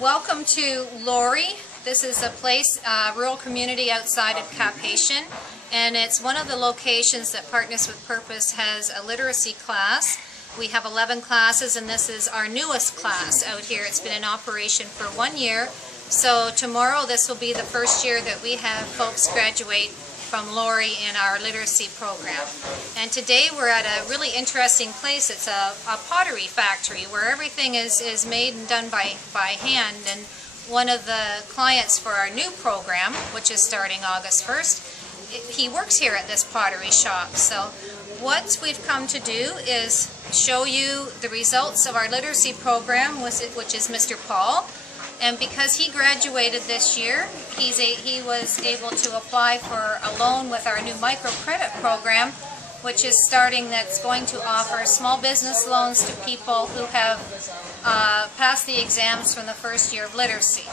Welcome to Lori. This is a place, rural community outside of Cap-Haitien, and it's one of the locations that Partners with Purpose has a literacy class. We have 11 classes, and this is our newest class out here. It's been in operation for 1 year. So tomorrow this will be the first year that we have folks graduate from Lori in our literacy program. And today we're at a really interesting place. It's a pottery factory where everything is made and done by hand. And one of the clients for our new program, which is starting August 1st, he works here at this pottery shop. So what we've come to do is show you the results of our literacy program, which is Mr. Paul. And because he graduated this year, he was able to apply for a loan with our new microcredit program, which is starting, that's going to offer small business loans to people who have passed the exams from the first year of literacy.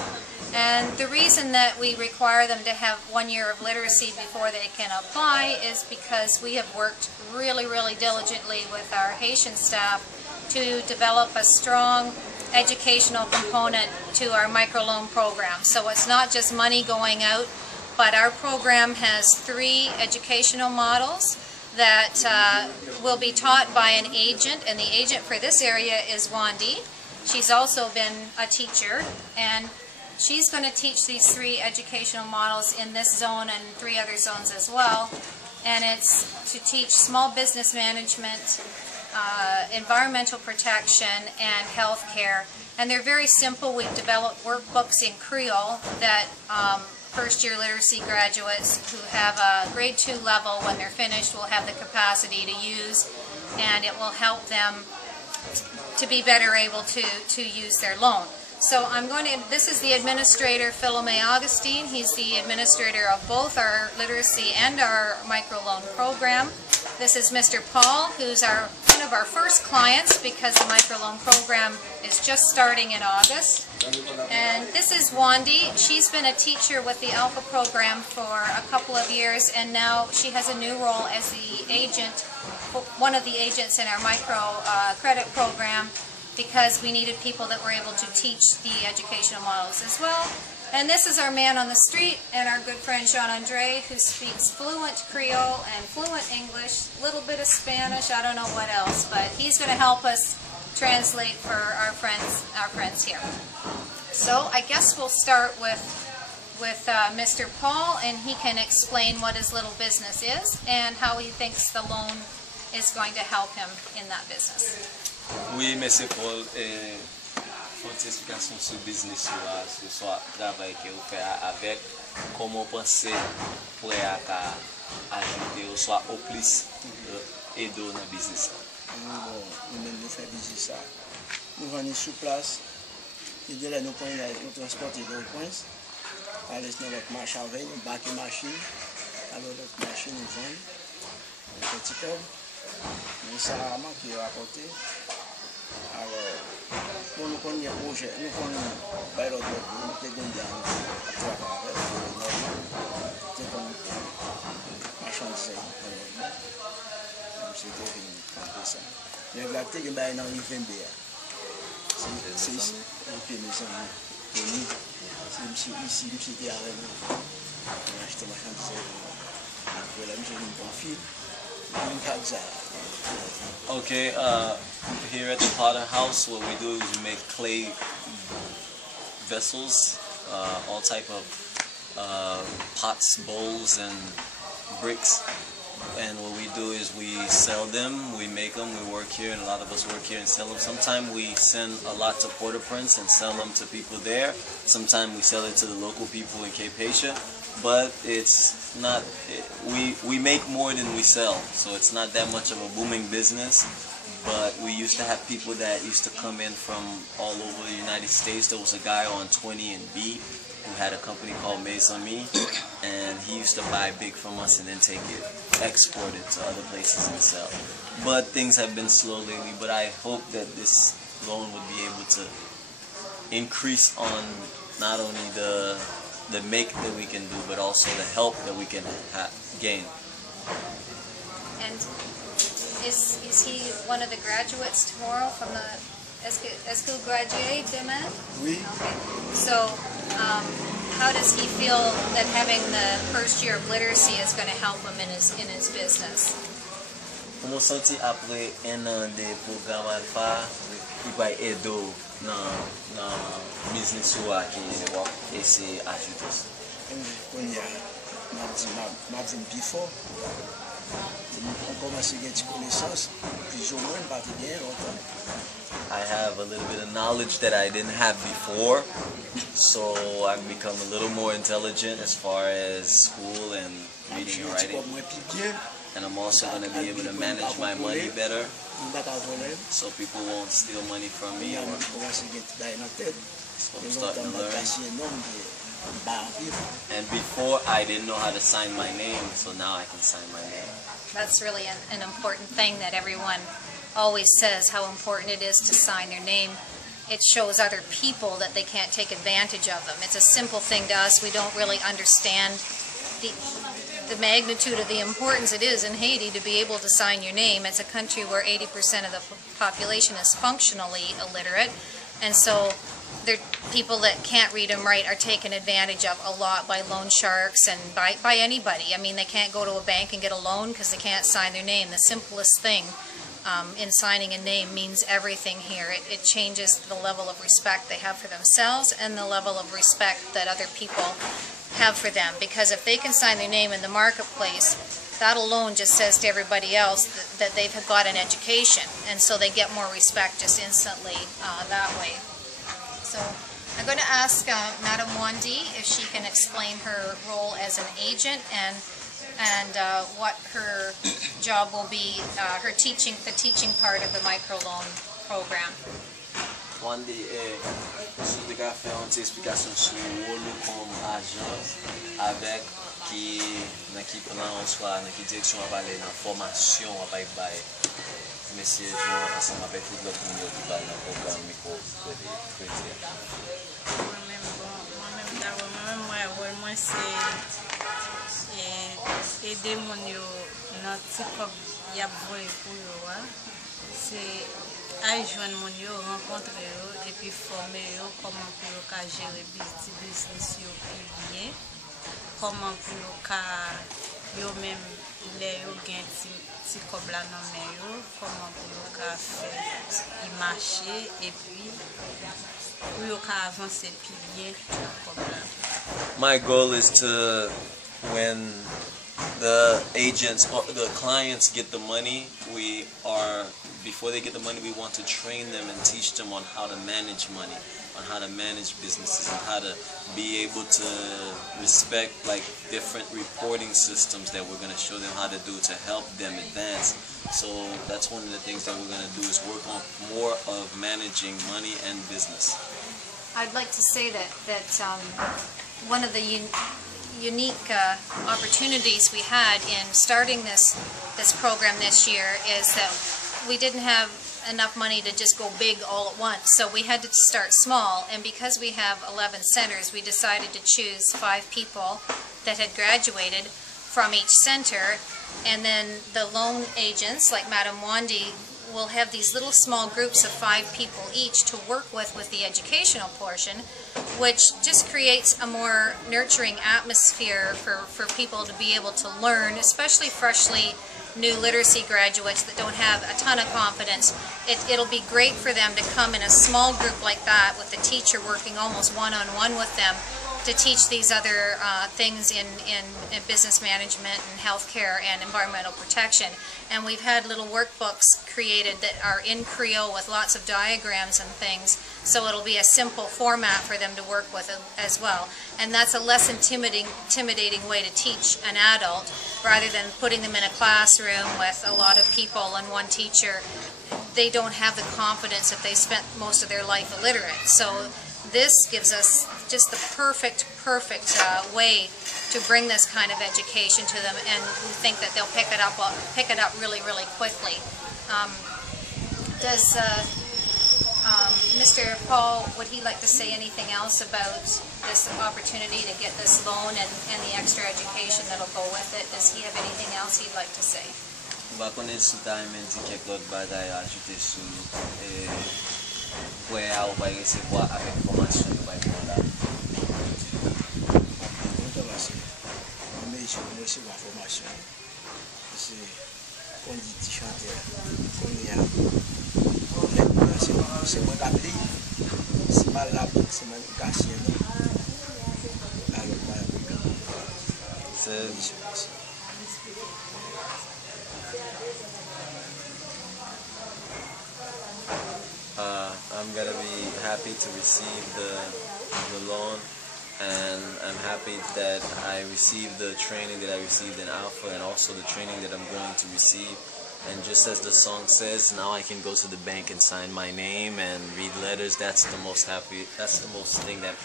And the reason that we require them to have 1 year of literacy before they can apply is because we have worked really, really diligently with our Haitian staff to develop a strong educational component to our microloan program. So it's not just money going out, but our program has 3 educational models that will be taught by an agent, and the agent for this area is Wandy. She's also been a teacher, and she's going to teach these 3 educational models in this zone and 3 other zones as well. And it's to teach small business management, environmental protection, and health care. And they're very simple. We've developed workbooks in Creole that first-year literacy graduates who have a grade 2 level, when they're finished, will have the capacity to use, and it will help them to be better able to use their loan. So this is the administrator, Philome Augustine. He's the administrator of both our literacy and our microloan program. This is Mr. Paul, who's one of our first clients, because the microloan program is just starting in August. And this is Wandy. She's been a teacher with the Alpha program for a couple of years, and now she has a new role as the agent, one of the agents in our microcredit program, because we needed people that were able to teach the educational models as well. And this is our man on the street, and our good friend Jean-Andre, who speaks fluent Creole and fluent English, a little bit of Spanish, I don't know what else, but he's going to help us translate for our friends here. So I guess we'll start with Mr. Paul, and he can explain what his little business is and how he thinks the loan is going to help him in that business. Oui, Monsieur Paul, fonte explication sur business sur soit travail que vous faites avec, comment penser pour ajouter ou soit au plus aider dans le business. Bon, nous venons faire business ça. Nous vendons sur place. Et de là, nous transportons dans le coin. Alors, nous avons marché avec nous, bac machine. Alors, notre machine, nous vendons. Un petit peu. Mais ça a manqué à apporter. Alors, pour nous connaître le projet, nous connaissons pas l'autre bout, nous avons dit à travailler c'est comme machin de ça. C'était comme ça. Mais la petite qui est dans le Vendée, c'est ici, mes amis, c'est ici qui est avec nous. On a acheté machin de ça. Après, là, j'ai une bonne fille. Okay, here at the Potter House, what we do is we make clay vessels, all type of pots, bowls, and bricks. And what we do is we sell them, we make them, we work here, and a lot of us work here and sell them. Sometimes we send a lot to Port-au-Prince and sell them to people there. Sometimes we sell it to the local people in Cap-Haitien. But it's not, we make more than we sell, so it's not that much of a booming business. But we used to have people that used to come in from all over the United States. There was a guy on 20 and B who had a company called Maison Me, and he used to buy big from us and then take it, export it to other places and sell. But things have been slow lately, but I hope that this loan would be able to increase on not only the make that we can do, but also the help that we can gain. And is he one of the graduates tomorrow from the est-ce que vous graduez demain? Oui. Okay. So, how does he feel that having the first year of literacy is going to help him in his business? Como senti apre un an de program alpha, il va aider dans business ou qui wap essayer ajouter. Kon ya, m'a dit before. On commence à gagner connaissance, plus ou moins, pas bien longtemps. I have a little bit of knowledge that I didn't have before, so I've become a little more intelligent as far as school and reading and writing. And I'm also going to be able to manage my money better, so people won't steal money from me. So I'm starting to learn. And before, I didn't know how to sign my name, so now I can sign my name. That's really an important thing that everyone always says, how important it is to sign their name. It shows other people that they can't take advantage of them. It's a simple thing to us. We don't really understand the magnitude of the importance it is in Haiti to be able to sign your name. It's a country where 80% of the population is functionally illiterate, and so people that can't read and write are taken advantage of a lot by loan sharks and by anybody. I mean, they can't go to a bank and get a loan because they can't sign their name. The simplest thing in signing a name means everything here. It changes the level of respect they have for themselves and the level of respect that other people have for them. Because if they can sign their name in the marketplace, that alone just says to everybody else that they've got an education, and so they get more respect just instantly that way. So I'm going to ask Madame Wandi if she can explain her role as an agent and what her job will be, the teaching part of the microloan program. Wandi, sou te ka fè an ti eksplikasyon sou rôle kom agent avèk nan ki plan an swa, nan ki direksyon wap ale nan formasyon wap ay bay mesye joun ansan avèk tout lòt moun yo ki bay nan program mikro kredi. Moi c'est aider mon yo nan ti kop yap voye pou yo wa. C'est joindre mon yo, rencontrer yo et puis former yo comment pour yo ka gérer business yo bien, comment pour yo ka yo même les yo gen ti kop la nan men yo, comment pour yo ka faire y marcher et puis pour yo ka avancer plus bien kop la. My goal is to, when the agents or the clients get the money, before they get the money, we want to train them and teach them on how to manage money, on how to manage businesses, and how to be able to respect like different reporting systems that we're going to show them how to do to help them advance. So that's one of the things that we're going to do, is work on more of managing money and business. I'd like to say that one of the unique opportunities we had in starting this program this year is that we didn't have enough money to just go big all at once, so we had to start small. And because we have 11 centers, we decided to choose 5 people that had graduated from each center, and then the loan agents like Madame Wandi will have these little small groups of 5 people each to work with the educational portion, which just creates a more nurturing atmosphere for people to be able to learn, especially freshly new literacy graduates that don't have a ton of confidence. It'll be great for them to come in a small group like that with the teacher working almost one-on-one with them to teach these other things in business management and healthcare and environmental protection. And we've had little workbooks created that are in Creole with lots of diagrams and things, so it'll be a simple format for them to work with as well. And that's a less intimidating way to teach an adult, rather than putting them in a classroom with a lot of people and one teacher. They don't have the confidence if they spent most of their life illiterate. So this gives us just the perfect way to bring this kind of education to them, and we think that they'll pick it up really quickly. Does Mr. Paul, would he like to say anything else about this opportunity to get this loan and the extra education that'll go with it? Does he have anything else he'd like to say? where I will recevoir avec formation de là. Mais je vais recevoir formation. C'est qu'on dit chanteur, qu'on y a. C'est moi qui applique. C'est mal là, c'est mal caché. I'm gonna be happy to receive the loan, and I'm happy that I received the training that I received in Alpha, and also the training that I'm going to receive. And just as the song says, now I can go to the bank and sign my name and read letters. That's the most happy. That's the most thing that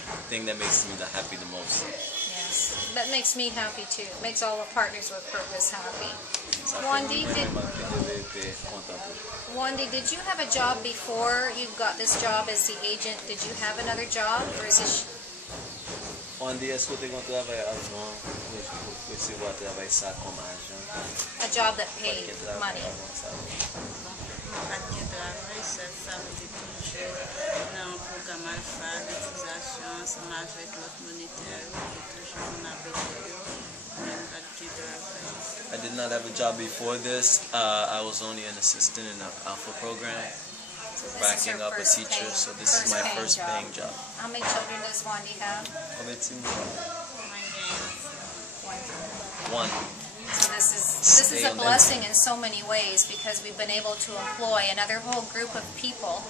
makes me happy the most. Yes, that makes me happy too. It makes all the partners with purpose happy. Wandy, did you have a job before you got this job as the agent? Did you have another job, or is this? Wandy, est-ce que tu as travaillé avant recevoir travail ça comme agent? A job that paid money. Ça me dit toujours dans un programme alpha d'utilisation, ensemble avec l'autre monétaire, toujours on a I did not have a job before this. I was only an assistant in the Alpha program, backing up a teacher. So this is my first paying job. How many children does Wandy have? One. So this is a blessing in so many ways, because we've been able to employ another whole group of people.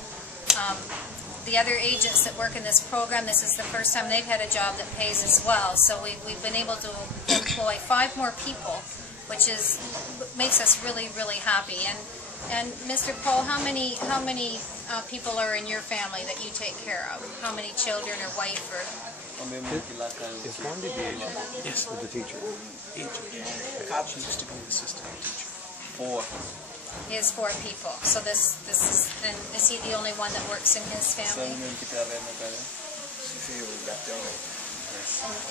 The other agents that work in this program, this is the first time they've had a job that pays as well. So we've been able to employ 5 more people, which makes us really, really happy. And Mr. Paul, how many people are in your family that you take care of? How many children or wife or? Is Wandy the agent? Yes, the teacher. Agent. She used to be an assistant teacher. 4. He has 4 people. So this is, and is he the only one that works in his family?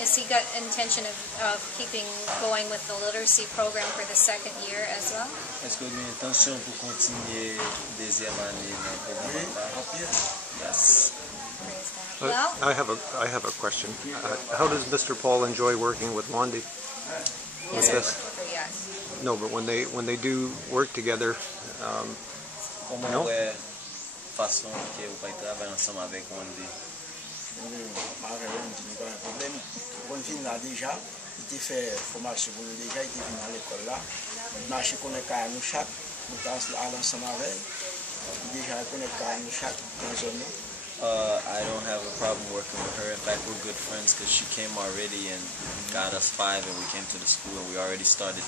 Is he got intention of keeping going with the literacy program for the 2nd year as well? Est-ce que vous avez intention pour continuer deuxième année dans le programme? Yes. Well, I have a question. How does Mr. Paul enjoy working with Wandy? yes. No, but when they do work together, no? Façon que vous pouvez travailler ensemble avec Wandy. On vient là déjà, il était fait formation pour nous déjà, il était venu à l'école là. Il marchait connecté à nous chaque, nous allons ensemble avec. Il déjà connecté à nous chaque dans zone. I don't have a problem working with her. In fact, we're good friends because she came already and got us 5, and we came to the school and we already started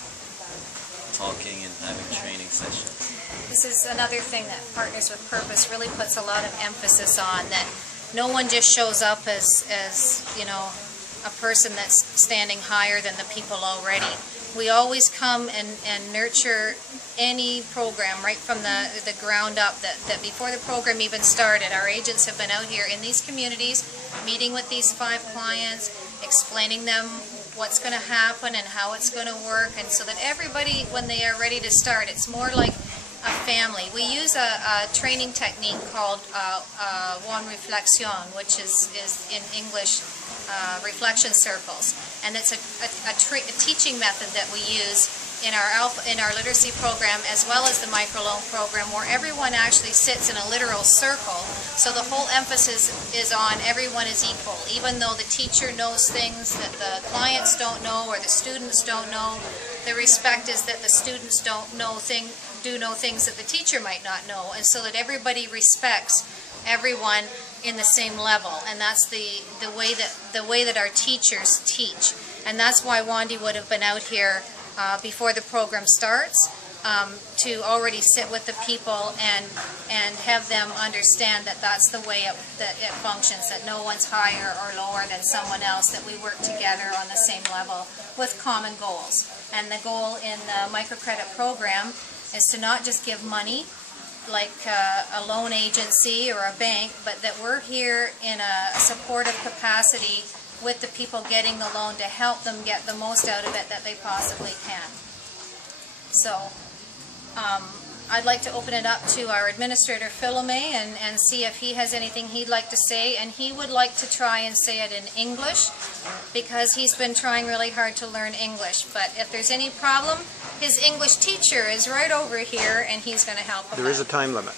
talking and having training sessions. This is another thing that Partners with Purpose really puts a lot of emphasis on, that no one just shows up as you know, a person that's standing higher than the people already. We always come and nurture any program right from the ground up, that before the program even started, our agents have been out here in these communities, meeting with these 5 clients, explaining them what's going to happen and how it's going to work, and so that everybody, when they are ready to start, it's more like a family. We use a training technique called one reflexion, which is in English reflection circles, and it's a teaching method that we use in our literacy program as well as the microloan program, where everyone actually sits in a literal circle. So the whole emphasis is on everyone is equal, even though the teacher knows things that the clients don't know or the students don't know. The respect is that the students don't know things that the teacher might not know, and so that everybody respects everyone in the same level, and that's the way that our teachers teach, and that's why Wandy would have been out here before the program starts, to already sit with the people and have them understand that that's the way that it functions, that no one's higher or lower than someone else, that we work together on the same level with common goals. And the goal in the microcredit program is to not just give money like a loan agency or a bank, but that we're here in a supportive capacity with the people getting the loan to help them get the most out of it that they possibly can. So I'd like to open it up to our administrator, Philome, and see if he has anything he'd like to say. And he would like to try and say it in English because he's been trying really hard to learn English. But if there's any problem, his English teacher is right over here and he's going to help him. There is a time limit.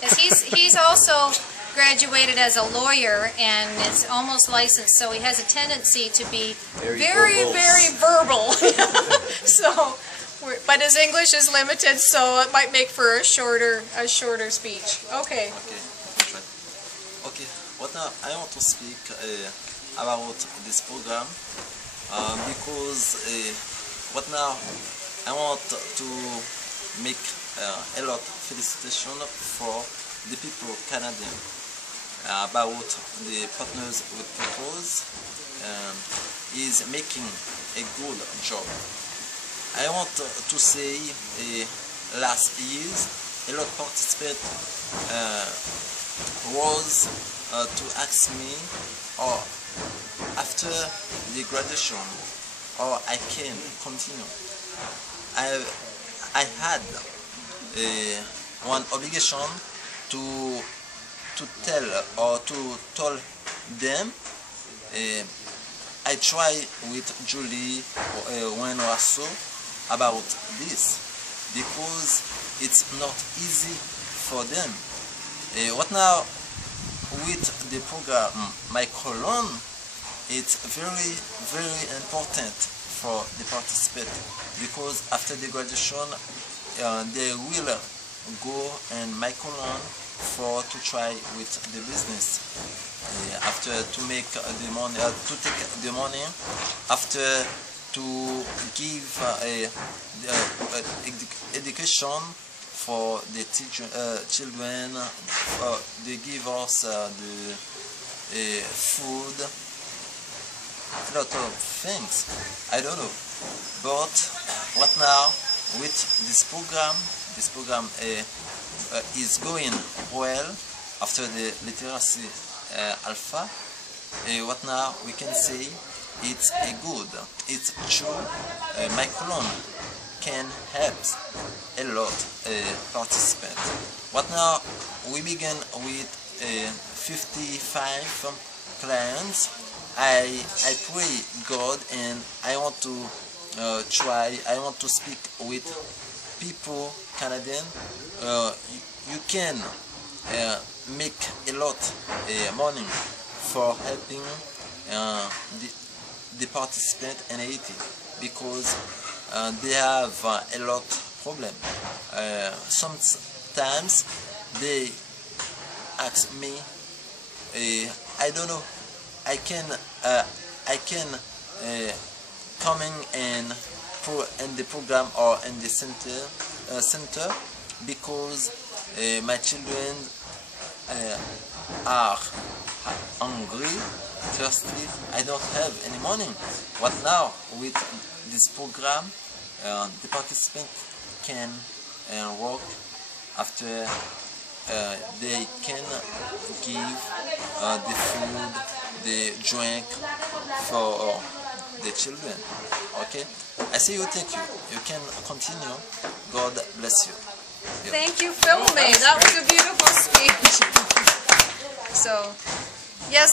Yes, he's also graduated as a lawyer and is almost licensed, so he has a tendency to be very verbal. So, but his English is limited, so it might make for a shorter speech. Okay. Okay. What now? I want to speak about this program because what now? I want to make a lot of felicitation for the people Canadian about the partners with purpose is making a good job. I want to say last years a lot of participants was to ask me or after the graduation or I can continue. I had one obligation to tell or to tell them. I try with Julie when or so about this because it's not easy for them. What now with the program My Colon, it's very important for the participant because after the graduation they will go and My Colon for to try with the business. After to make the money, to take the money, after to give education for the children, they give us the food, a lot of things. I don't know, but what now with this program? This program is going well after the literacy alpha. What now we can say it's a good, it's true. My Colon can help a lot participants. What now we begin with 55 clients. I pray God and I want to I want to speak with people Canadian. You can make a lot money for helping the participant in Haiti because they have a lot of problem. Sometimes they ask me, I don't know, I can coming in the program or in the center because my children are hungry, thirsty. I don't have any money. What now with this program? The participant can work after they can give the food, the drink for the children. Okay, I say you. Thank you. You can continue. God bless you. Thank you, Philome. That was a beautiful speech. So.